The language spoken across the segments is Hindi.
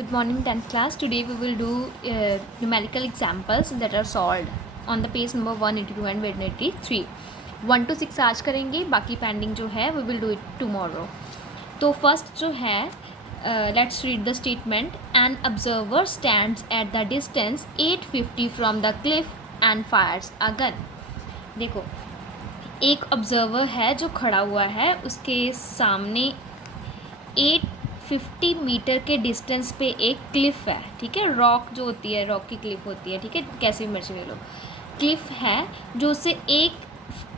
Good morning 10th class. Today we will do numerical examples that are solved on the page number 182 and 183. 1 to 6 आज करेंगे, बाकी पेंडिंग जो है we will do it tomorrow. तो फर्स्ट जो है let's read the statement. An observer stands at the distance 850 from the cliff and fires a gun. देखो, एक ऑब्जर्वर है जो खड़ा हुआ है, उसके सामने 850 मीटर के डिस्टेंस पे एक क्लिफ है. ठीक है, रॉक जो होती है, रॉक की क्लिफ होती है. ठीक है, कैसे भी मर्जी ले लो, क्लिफ है जो उससे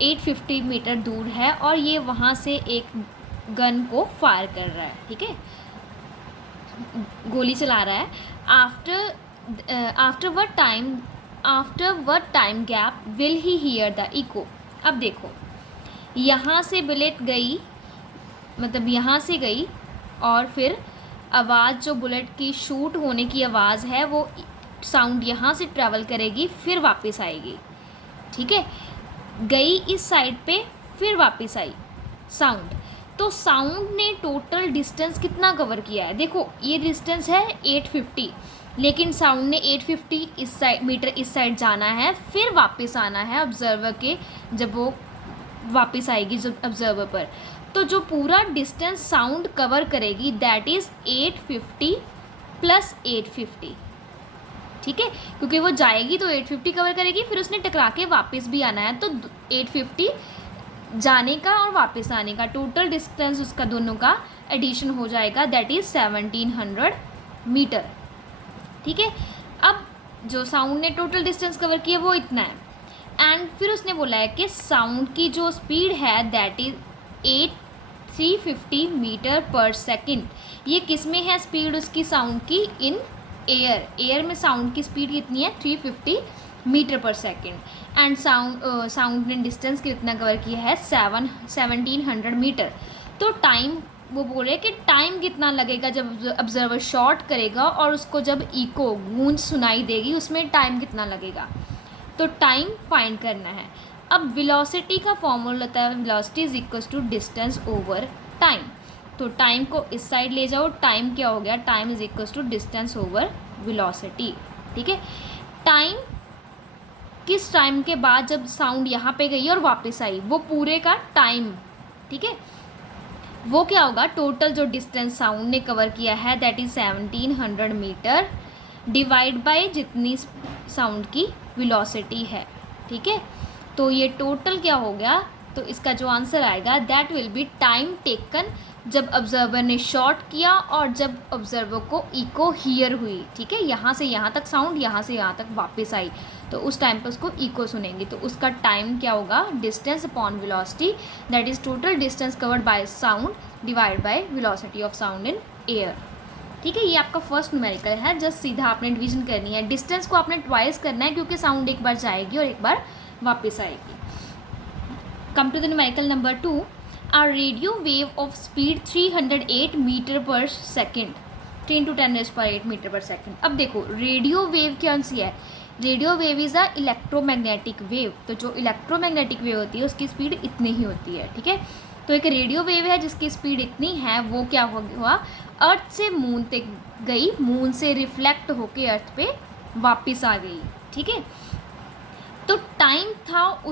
850 मीटर दूर है और ये वहाँ से एक गन को फायर कर रहा है. ठीक है, गोली चला रहा है. After what time gap will he hear the echo. अब देखो, यहाँ से बुलेट गई, मतलब यहाँ से गई और फिर आवाज़ जो बुलेट की शूट होने की आवाज़ है वो साउंड यहाँ से ट्रैवल करेगी, फिर वापस आएगी. ठीक है, गई इस साइड पे, फिर वापस आई साउंड. तो साउंड ने टोटल डिस्टेंस कितना कवर किया है? देखो, ये डिस्टेंस है 850, लेकिन साउंड ने 850 इस साइड मीटर इस साइड जाना है, फिर वापस आना है ऑब्जर्वर के, जब वो वापस आएगी जब ऑब्जर्वर पर. तो जो पूरा डिस्टेंस साउंड कवर करेगी दैट इज़ 850 प्लस 850. ठीक है, क्योंकि वो जाएगी तो 850 कवर करेगी, फिर उसने टकरा के वापस भी आना है, तो 850 जाने का और वापस आने का टोटल डिस्टेंस उसका दोनों का एडिशन हो जाएगा, दैट इज़ 1700 मीटर. ठीक है, अब जो साउंड ने टोटल डिस्टेंस कवर किया वो इतना है. एंड फिर उसने बोला है कि साउंड की जो स्पीड है दैट इज़ 350 मीटर पर सेकेंड. ये किस में है स्पीड उसकी साउंड की? इन एयर में साउंड की स्पीड कितनी है? 350 मीटर पर सेकेंड. एंड साउंड ने डिस्टेंस कितना कवर किया है? 1700 मीटर. तो टाइम वो बोल रहे हैं कि टाइम कितना लगेगा जब ऑब्जर्वर शॉट करेगा और उसको जब इको गूंज सुनाई देगी, उसमें टाइम कितना लगेगा. तो टाइम फाइंड करना है. अब वेलोसिटी का फॉर्मूला होता है velocity is equals to distance over time. तो टाइम को इस साइड ले जाओ, टाइम क्या हो गया? Time is equals to distance over velocity. ठीक है, टाइम किस टाइम के बाद जब साउंड यहाँ पे गई और वापस आई, वो पूरे का टाइम. ठीक है, वो क्या होगा? टोटल जो डिस्टेंस साउंड ने कवर किया है that is 1700 meter divide by जितनी साउंड की वेलोसिटी है. ठीक है, तो ये टोटल क्या हो गया? तो इसका जो आंसर आएगा that will B time taken जब ऑब्जर्वर ने शॉट किया और जब ऑब्जर्वर को इको हियर हुई. ठीक है, यहाँ से यहाँ तक साउंड, यहाँ से यहाँ तक वापस आई, तो उस टाइम पर उसको इको सुनेंगे. तो उसका टाइम क्या होगा? Distance upon velocity, that is total distance covered by sound divide by velocity of sound in air. ठीक है, ये आपका फर्स्ट न्यूमेरिकल है. जस्ट सीधा आपने डिवीजन करनी है. डिस्टेंस को आपने ट्वाइस करना है क्योंकि साउंड एक बार जाएगी और एक बार वापस आएगी. Come to the numerical number 2. A radio wave of speed 308 meter पर सेकेंड, 10 to 10 पर 8 मीटर पर सेकेंड. अब देखो, रेडियो वेव कौन सी है? Radio wave is a electromagnetic wave. तो जो इलेक्ट्रोमैग्नेटिक वेव होती है उसकी स्पीड इतनी ही होती है. ठीक है, तो एक रेडियो वेव है जिसकी स्पीड इतनी है, वो क्या हुआ? अर्थ से मून तक गई, मून से रिफ्लेक्ट होके अर्थ पे वापस आ गई. ठीक है, तो टाइम था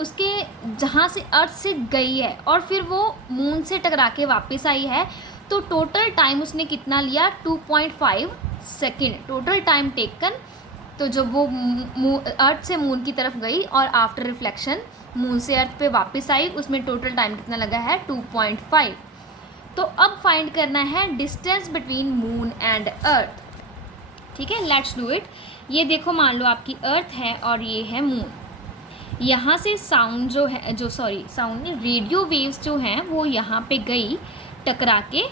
उसके जहाँ से अर्थ से गई है और फिर वो मून से टकरा के वापस आई है, तो टोटल टाइम उसने कितना लिया? 2.5 सेकेंड टोटल टाइम टेकन. तो जब वो अर्थ से मून की तरफ गई और आफ्टर रिफ्लेक्शन मून से अर्थ पे वापस आई, उसमें टोटल टाइम कितना लगा है? 2.5. तो अब फाइंड करना है डिस्टेंस बिटवीन मून एंड अर्थ. ठीक है, लेट्स डू इट. ये देखो, मान लो आपकी अर्थ है और ये है मून. यहाँ से साउंड जो है, साउंड ने रेडियो वेव्स जो हैं वो यहाँ पे गई, टकरा के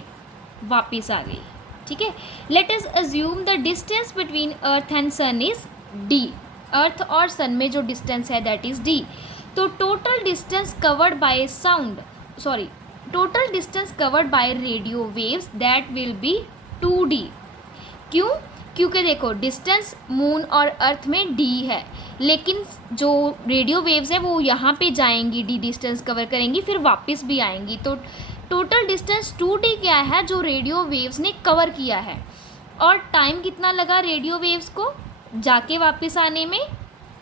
वापस आ गई. ठीक है, let us assume the distance between earth and sun is D. अर्थ और सन में जो डिस्टेंस है दैट इज़ डी. तो total distance covered by total distance covered by radio waves that will be 2D. क्यों? क्योंकि देखो, डिस्टेंस मून और अर्थ में d है, लेकिन जो रेडियो वेव्स हैं वो यहाँ पे जाएंगी, d डिस्टेंस कवर करेंगी, फिर वापस भी आएंगी. तो टोटल डिस्टेंस 2D क्या है जो रेडियो वेव्स ने कवर किया है. और टाइम कितना लगा रेडियो वेव्स को जाके वापस आने में,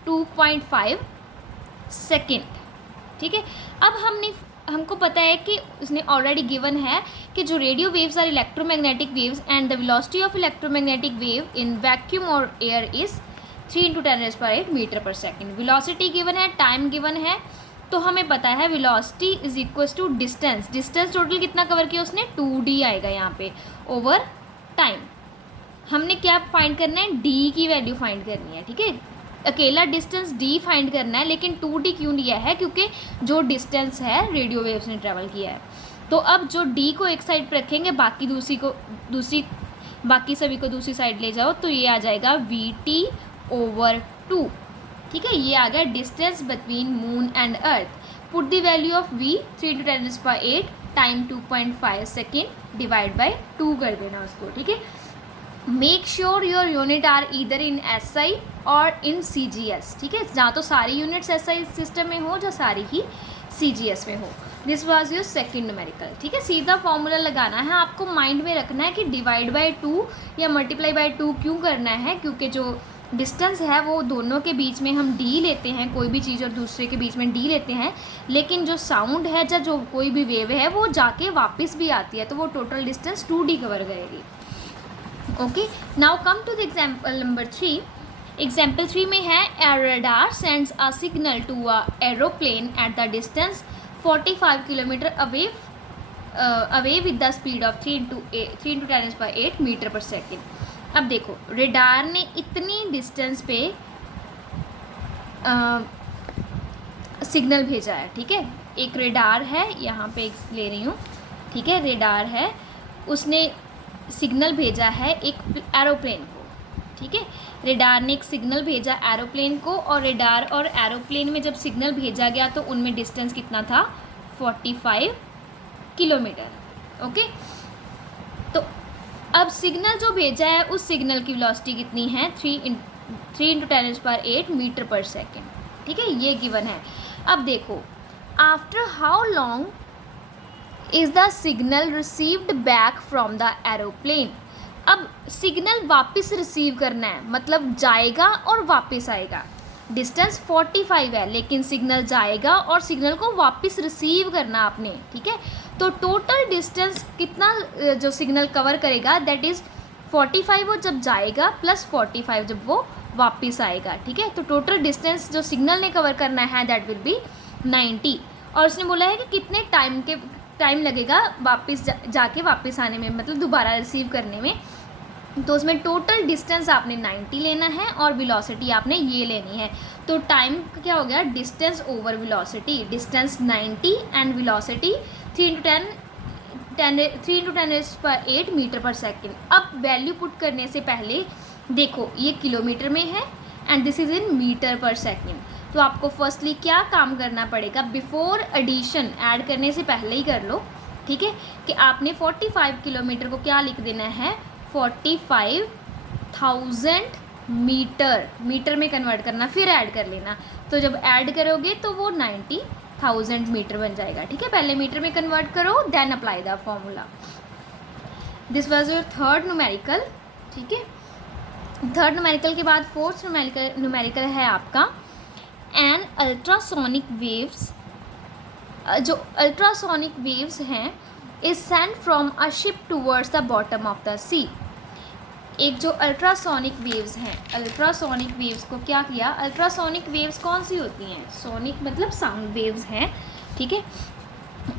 2.5 सेकेंड। ठीक है, अब हमको पता है कि उसने ऑलरेडी गिवन है कि जो radio waves are electromagnetic waves and the velocity of electromagnetic wave in vacuum और एयर इज 3 × 10⁸ मीटर पर सेकेंड। वेलोसिटी गिवन है, टाइम गिवन है, तो हमें पता है velocity is equals to distance. Distance total कितना कवर किया उसने, 2d आएगा यहाँ पे, ओवर टाइम। हमने क्या फाइंड करना है, d की वैल्यू फाइंड करनी है। ठीक है, अकेला डिस्टेंस d फाइंड करना है, लेकिन 2d क्यों लिया है, क्योंकि जो डिस्टेंस है रेडियो वेव्स ने ट्रैवल किया है। तो अब जो d को एक साइड पर रखेंगे, बाकी सभी को दूसरी साइड ले जाओ, तो ये आ जाएगा vt/2। ठीक है, ये आ गया distance between moon and earth. Put the value of v 3 × 10⁸, time 2.5 second, divide by 2 कर देना उसको। ठीक है, make sure your unit are either in SI और इन CGS। ठीक है, जहाँ तो सारी यूनिट्स SI सिस्टम में हो, या सारी ही CGS में हो। This was your second numerical. ठीक है, सीधा फॉर्मूला लगाना है, आपको माइंड में रखना है कि डिवाइड बाय 2 या मल्टीप्लाई बाय 2 क्यों करना है, क्योंकि जो डिस्टेंस है वो दोनों के बीच में हम d लेते हैं, कोई भी चीज़ और दूसरे के बीच में d लेते हैं, लेकिन जो साउंड है या जो कोई भी वेव है वो जाके वापस भी आती है, तो वो टोटल डिस्टेंस 2d कवर करेगी। Okay, now come to the example number 3। Example 3 में है a radar sends a signal to a aeroplane at the distance 45 kilometre away with the speed of 3 × 10⁸ metre पर सेकेंड। अब देखो, रेडार ने इतनी डिस्टेंस पे सिग्नल भेजा है। ठीक है, एक रेडार है, यहाँ पे एक ले रही हूँ। ठीक है, रेडार है, उसने सिग्नल भेजा है एक एरोप्लेन को। ठीक है, रेडार ने एक सिग्नल भेजा एरोप्लेन को, और रेडार और एरोप्लेन में जब सिग्नल भेजा गया तो उनमें डिस्टेंस कितना था, 45 किलोमीटर। ओके, तो अब सिग्नल जो भेजा है उस सिग्नल की वेलोसिटी कितनी है, 3 × 10⁸ मीटर पर सेकेंड। ठीक है, ये गिवन है। अब देखो, after how long is the signal received back from the aeroplane. अब सिग्नल वापस रिसीव करना है, मतलब जाएगा और वापस आएगा। डिस्टेंस 45 है, लेकिन सिग्नल जाएगा और सिग्नल को वापस रिसीव करना आपने। ठीक है, तो टोटल डिस्टेंस कितना जो सिग्नल कवर करेगा, दैट इज़ 45 वो जब जाएगा प्लस 45 जब वो वापस आएगा। ठीक है, तो टोटल डिस्टेंस जो सिग्नल ने कवर करना है दैट विल बी 90। और उसने बोला है कि कितने टाइम लगेगा वापस जाके वापस आने में, मतलब दोबारा रिसीव करने में। तो उसमें टोटल डिस्टेंस आपने 90 लेना है और वेलोसिटी आपने ये लेनी है। तो टाइम क्या हो गया, distance over velocity. Distance 90 and velocity 3 × 10⁸ metre पर सेकेंड। अब वैल्यू पुट करने से पहले देखो, ये किलोमीटर में है and this is in meter पर सेकेंड। तो आपको फर्स्टली क्या काम करना पड़ेगा, बिफोर एडिशन, ऐड करने से पहले ही कर लो। ठीक है, कि आपने 45 किलोमीटर को क्या लिख देना है, 45,000 मीटर में कन्वर्ट करना, फिर ऐड कर लेना। तो जब ऐड करोगे तो वो 90,000 मीटर बन जाएगा। ठीक है, पहले मीटर में कन्वर्ट करो, then apply the formula. This was your third numerical. ठीक है, थर्ड न्यूमेरिकल के बाद फोर्थ न्यूमेरिकल है आपका एंड अल्ट्रासोनिक वेव्स। जो अल्ट्रासोनिक वेव्स हैं is send from a ship towards the bottom of the sea. एक जो अल्ट्रासोनिक वेव्स हैं, अल्ट्रासोनिक वेव्स को क्या किया, अल्ट्रासोनिक वेव्स कौन सी होती हैं, सोनिक मतलब साउंड वेव्स हैं। ठीक है,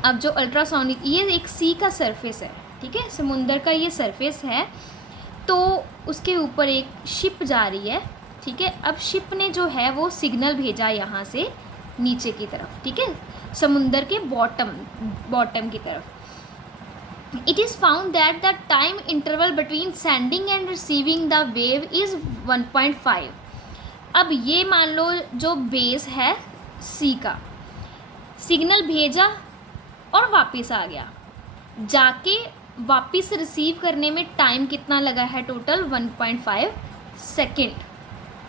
अब जो अल्ट्रासोनिक, ये एक सी का सरफेस है। ठीक है, समुंदर का ये सरफेस है, तो उसके ऊपर एक शिप जा रही है। ठीक है, अब शिप ने जो है वो सिग्नल भेजा यहाँ से नीचे की तरफ। ठीक है, समुंदर के बॉटम की तरफ। It is found that the time interval between sending and receiving the wave is 1.5। अब ये मान लो जो बेस है सी का, सिग्नल भेजा और वापस आ गया, जाके वापस रिसीव करने में टाइम कितना लगा है, टोटल 1.5 सेकेंड।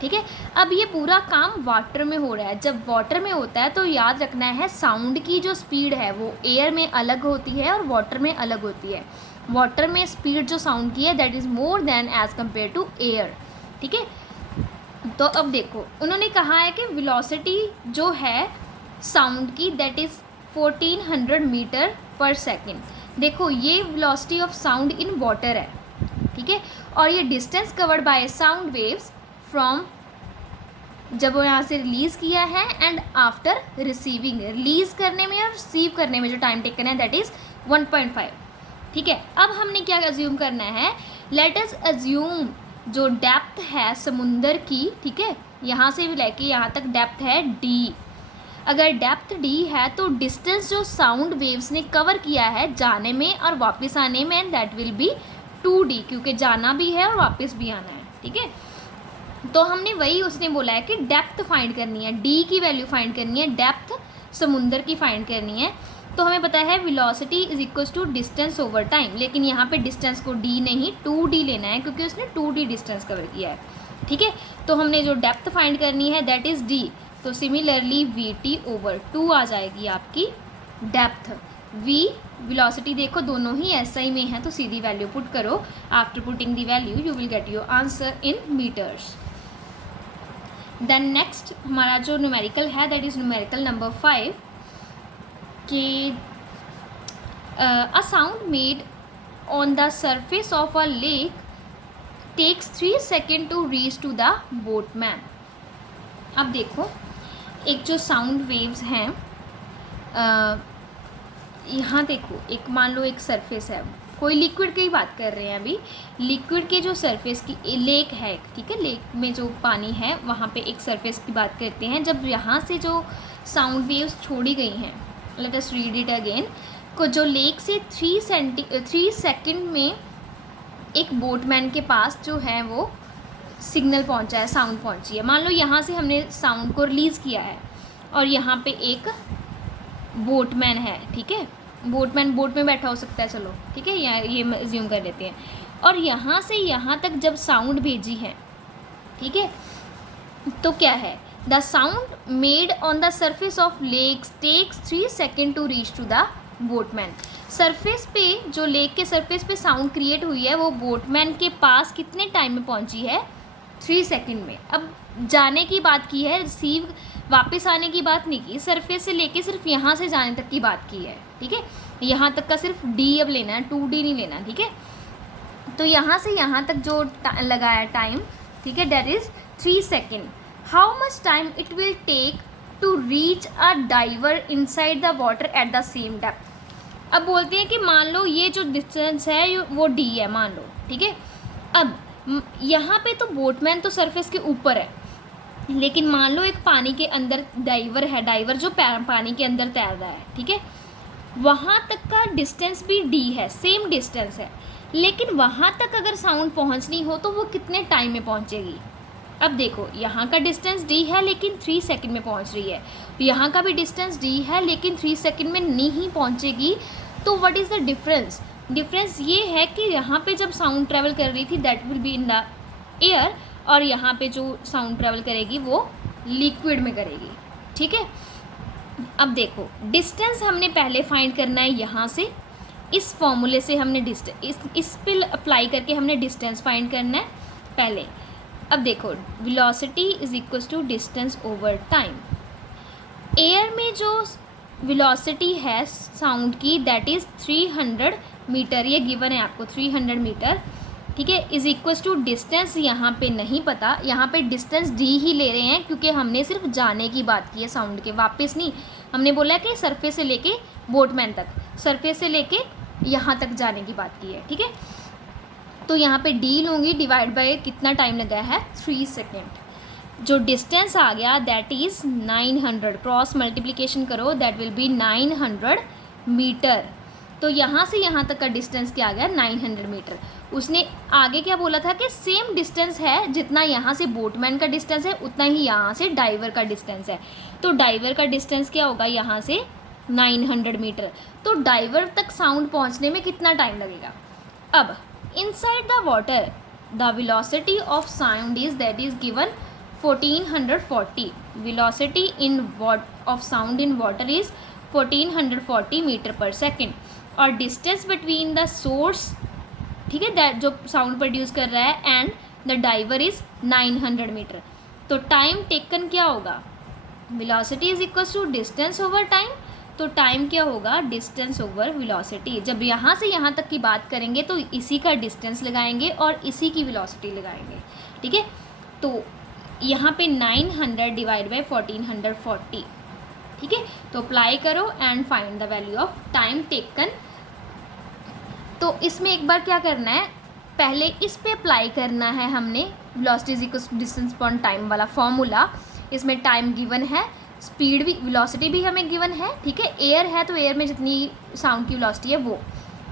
ठीक है, अब ये पूरा काम वाटर में हो रहा है। जब वाटर में होता है तो याद रखना है साउंड की जो स्पीड है वो एयर में अलग होती है और वाटर में अलग होती है। वाटर में स्पीड जो साउंड की है that is more than as compare to air, ठीक है। तो अब देखो उन्होंने कहा है कि वेलोसिटी जो है साउंड की दैट इज़ 1400 मीटर पर सेकेंड। देखो ये velocity of sound in water है, ठीक है, और ये distance covered by sound waves from जब वो यहाँ से रिलीज़ किया है एंड आफ्टर रिसीविंग, रिलीज़ करने में और रिसीव करने में जो टाइम टेकन है दैट इज़ 1.5, ठीक है। अब हमने क्या अज्यूम करना है, लेट अस अज्यूम जो डेप्थ है समुंदर की, ठीक है, यहाँ से भी लेके यहाँ तक डेप्थ है d। अगर डेप्थ d है तो डिस्टेंस जो साउंड वेव्स ने कवर किया है जाने में और वापस आने में दैट विल बी 2d, क्योंकि जाना भी है और वापस भी आना है, ठीक है। तो हमने वही उसने बोला है कि डेप्थ फाइंड करनी है, d की वैल्यू फाइंड करनी है, डेप्थ समुंदर की फाइंड करनी है। तो हमें पता है velocity is equal to distance over time, लेकिन यहाँ पे डिस्टेंस को d नहीं 2d लेना है क्योंकि उसने 2d डिस्टेंस कवर किया है, ठीक है। तो हमने जो डेप्थ फाइंड करनी है दैट इज़ d, तो सिमिलरली vt ओवर 2 आ जाएगी आपकी डेप्थ। v वेलोसिटी देखो दोनों ही SI में है तो सीधी वैल्यू पुट करो, after putting the value you will get your answer in meters. Then next हमारा जो न्यूमेरिकल है दैट इज़ न्यूमेरिकल नंबर 5 कि a sound made on the surface of a lake takes 3 second to reach to the boatman. अब देखो एक जो साउंड वेव्स हैं यहाँ देखो, एक मान लो एक सरफेस है, कोई लिक्विड की बात कर रहे हैं अभी, लिक्विड के जो सरफेस की लेक है, ठीक है, लेक में जो पानी है वहाँ पे एक सरफेस की बात करते हैं। जब यहाँ से जो साउंड वेव्स छोड़ी गई हैं, let us read it again, को जो लेक से 3 सेकेंड में एक बोटमैन के पास जो है वो सिग्नल पहुँचा है, साउंड पहुँची है। मान लो यहाँ से हमने साउंड को रिलीज़ किया है और यहाँ पे एक बोटमैन है, ठीक है, बोटमैन बोट में बैठा हो सकता है, चलो ठीक है, ये अज्यूम कर लेते हैं। और यहाँ से यहाँ तक जब साउंड भेजी है, ठीक है, तो क्या है, the sound made on the surface of lakes takes 3 second to reach to the boatman. Surface पे जो लेक के सरफेस पे साउंड क्रिएट हुई है वो बोटमैन के पास कितने टाइम में पहुँची है, 3 सेकेंड में। अब जाने की बात की है, रिसीव वापस आने की बात नहीं की, सरफेस से लेके सिर्फ यहाँ से जाने तक की बात की है, ठीक है। यहाँ तक का सिर्फ d अब लेना है, 2d नहीं लेना, ठीक है। तो यहाँ से यहाँ तक जो लगाया टाइम, ठीक है, that is 3 second. How much time it will take to reach a diver inside the water at the same depth. अब बोलते हैं कि मान लो ये जो डिस्टेंस है वो d है, मान लो, ठीक है। अब यहाँ पे तो बोटमैन तो सरफेस के ऊपर है, लेकिन मान लो एक पानी के अंदर डाइवर है, डाइवर जो पानी के अंदर तैर रहा है, ठीक है, वहाँ तक का डिस्टेंस भी d है, सेम डिस्टेंस है, लेकिन वहाँ तक अगर साउंड पहुँचनी हो तो वो कितने टाइम में पहुँचेगी। अब देखो यहाँ का डिस्टेंस d है लेकिन 3 सेकंड में पहुँच रही है, यहाँ का भी डिस्टेंस d है लेकिन 3 सेकंड में नहीं पहुँचेगी। तो what is the difference, difference ये है कि यहाँ पे जब साउंड ट्रैवल कर रही थी that will be in the air, और यहाँ पे जो साउंड ट्रैवल करेगी वो लिक्विड में करेगी, ठीक है। अब देखो डिस्टेंस हमने पहले फाइंड करना है, यहाँ से इस फॉर्मूले से हमने इस पे अप्लाई करके हमने डिस्टेंस फाइंड करना है पहले। अब देखो velocity is equals to distance over time. Air में जो वेलोसिटी है साउंड की दैट इज़ 300 मीटर, ये गिवन है आपको 300 मीटर, ठीक है, इज इक्वल्स टू डिस्टेंस यहाँ पे नहीं पता, यहाँ पे डिस्टेंस d ही ले रहे हैं क्योंकि हमने सिर्फ जाने की बात की है साउंड के, वापस नहीं। हमने बोला कि सरफेस से लेके बोटमैन तक, सरफेस से लेके यहाँ तक जाने की बात की है, ठीक है। तो यहाँ पे d लूँगी, डिवाइड बाय कितना टाइम लगा है 3 सेकेंड। जो डिस्टेंस आ गया दैट इज़ 900, क्रॉस मल्टीप्लिकेशन करो दैट विल बी 900 मीटर। तो यहाँ से यहाँ तक का डिस्टेंस क्या आ गया 900 मीटर। उसने आगे क्या बोला था कि सेम डिस्टेंस है, जितना यहाँ से बोटमैन का डिस्टेंस है उतना ही यहाँ से डाइवर का डिस्टेंस है। तो डाइवर का डिस्टेंस क्या होगा यहाँ से 900 मीटर। तो डाइवर तक साउंड पहुँचने में कितना टाइम लगेगा। अब inside the water the velocity of sound is that is given 1440। Velocity in of sound in water is 1440 meter पर सेकेंड। और डिस्टेंस बिटवीन द सोर्स, ठीक है, दैट जो साउंड प्रोड्यूस कर रहा है, and the diver is 900 meter. तो टाइम टेकन क्या होगा, velocity is equal to distance over time. तो टाइम क्या होगा, डिस्टेंस ओवर वेलोसिटी। जब यहाँ से यहाँ तक की बात करेंगे तो इसी का डिस्टेंस लगाएंगे और इसी की वेलोसिटी लगाएंगे, ठीक है। तो यहाँ पे 900 डिवाइड बाई 1440, ठीक है। तो अप्लाई करो and find the value of time taken. तो इसमें एक बार क्या करना है, पहले इस पे अप्लाई करना है हमने velocity is equal to distance upon time वाला फॉर्मूला। इसमें टाइम गिवन है, स्पीड भी, वेलोसिटी भी हमें गिवन है, ठीक है। एयर है तो एयर में जितनी साउंड की वेलोसिटी है वो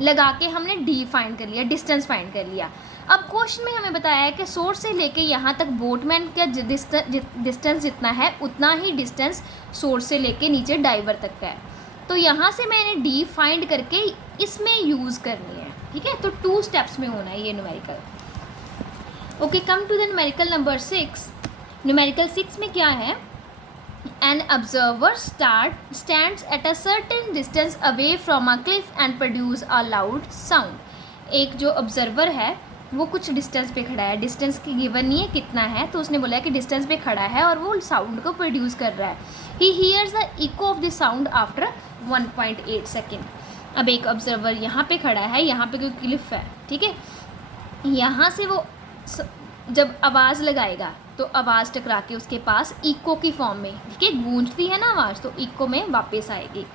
लगा के हमने डी फाइंड कर लिया, डिस्टेंस फाइंड कर लिया। अब क्वेश्चन में हमें बताया है कि सोर्स से लेके यहाँ तक बोटमैन का डिस्टेंस जितना है उतना ही डिस्टेंस सोर्स से लेके नीचे डाइवर तक का है। तो यहाँ से मैंने डी फाइंड करके इसमें यूज़ करनी है, ठीक है। तो 2 स्टेप्स में होना है ये numerical. Okay, come to the numerical number 6। Numerical 6 में क्या है, An observer stands at a certain distance away from a cliff and produce a loud sound। एक जो ऑब्जर्वर है वो कुछ डिस्टेंस पे खड़ा है, डिस्टेंस की गिवन नहीं है कितना है, तो उसने बोला है कि डिस्टेंस पे खड़ा है और वो साउंड को प्रोड्यूस कर रहा है। He hears the eco of the sound after 1.8 second. अब एक ऑब्जर्वर यहाँ पे खड़ा है, यहाँ पे कोई क्लिफ है, ठीक है। यहाँ से वो जब आवाज़ लगाएगा तो आवाज़ टकरा के उसके पास इको की फॉर्म में, ठीक है, गूंजती है ना आवाज़, तो इको में वापस आएगी।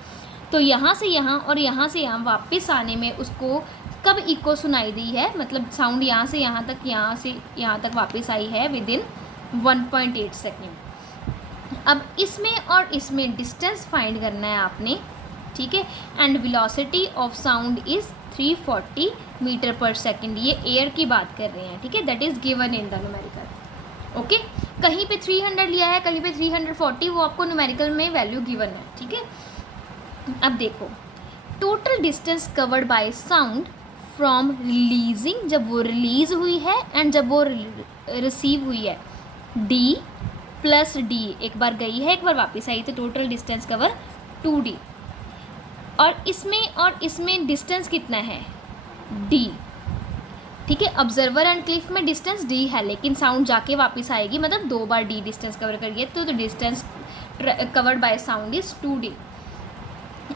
तो यहाँ से यहाँ और यहाँ से यहाँ वापस आने में उसको कब इको सुनाई दी है, मतलब साउंड यहाँ से यहाँ तक, यहाँ से यहाँ तक वापस आई है विदिन 1.8 सेकेंड। अब इसमें और इसमें डिस्टेंस फाइंड करना है आपने, ठीक है। And velocity of sound is 340 meter पर सेकेंड। ये एयर की बात कर रहे हैं, ठीक है, that is given in the numerical. Okay, कहीं पे 300 लिया है, कहीं पे 340, वो आपको न्यूमेरिकल में वैल्यू गिवन है, ठीक है। अब देखो, total distance covered by sound from releasing, जब वो रिलीज हुई है, एंड जब वो रिसीव हुई है, डी प्लस डी, एक बार गई है एक बार वापस आई, तो टोटल डिस्टेंस कवर 2D। और इसमें डिस्टेंस कितना है, डी, ठीक है। ऑब्जर्वर एंड क्लिफ में डिस्टेंस डी है, लेकिन साउंड जाके वापस आएगी, मतलब 2 बार डी डिस्टेंस कवर करिए, तो distance covered by sound is 2D।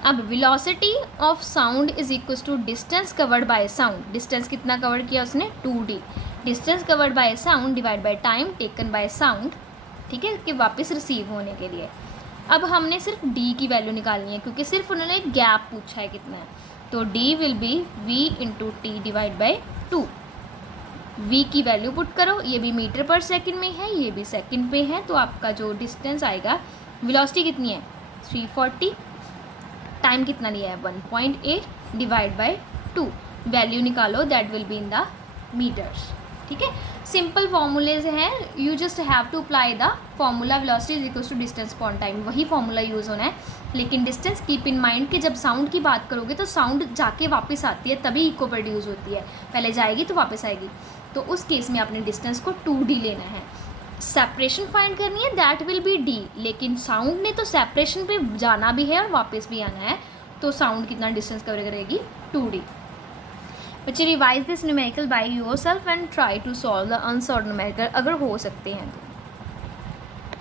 अब velocity of sound is equal to distance covered by sound. Distance कितना कवर किया उसने, 2D। Distance covered by sound divide by time taken by sound, ठीक है, कि वापस रिसीव होने के लिए। अब हमने सिर्फ डी की वैल्यू निकालनी है, क्योंकि सिर्फ उन्होंने गैप पूछा है कितना है। तो D will be v into T divide by 2। v की वैल्यू पुट करो, ये भी मीटर पर सेकंड में है, ये भी सेकंड पे है, तो आपका जो डिस्टेंस आएगा, वेलोसिटी कितनी है 340, टाइम कितना लिया है 1.8 डिवाइड बाई 2, वैल्यू निकालो, that will be in the meters, ठीक है। सिंपल फॉर्मूलेज हैं, you just have to apply the formula velocity is equal to distance upon time, वही फॉर्मूला यूज़ होना है। लेकिन डिस्टेंस कीप इन माइंड कि जब साउंड की बात करोगे तो साउंड जाके वापस आती है, तभी इको प्रोड्यूस होती है, पहले जाएगी तो वापस आएगी। तो उस केस में आपने डिस्टेंस को 2D लेना है। सेपरेशन फाइंड करनी है, दैट विल बी D, लेकिन साउंड ने तो सेपरेशन पे जाना भी है और वापस भी आना है, तो साउंड कितना डिस्टेंस कवर करेगी 2D। बच्चे revise this numerical by yourself and try to solve the unsolved numerical, अगर हो सकते हैं तो।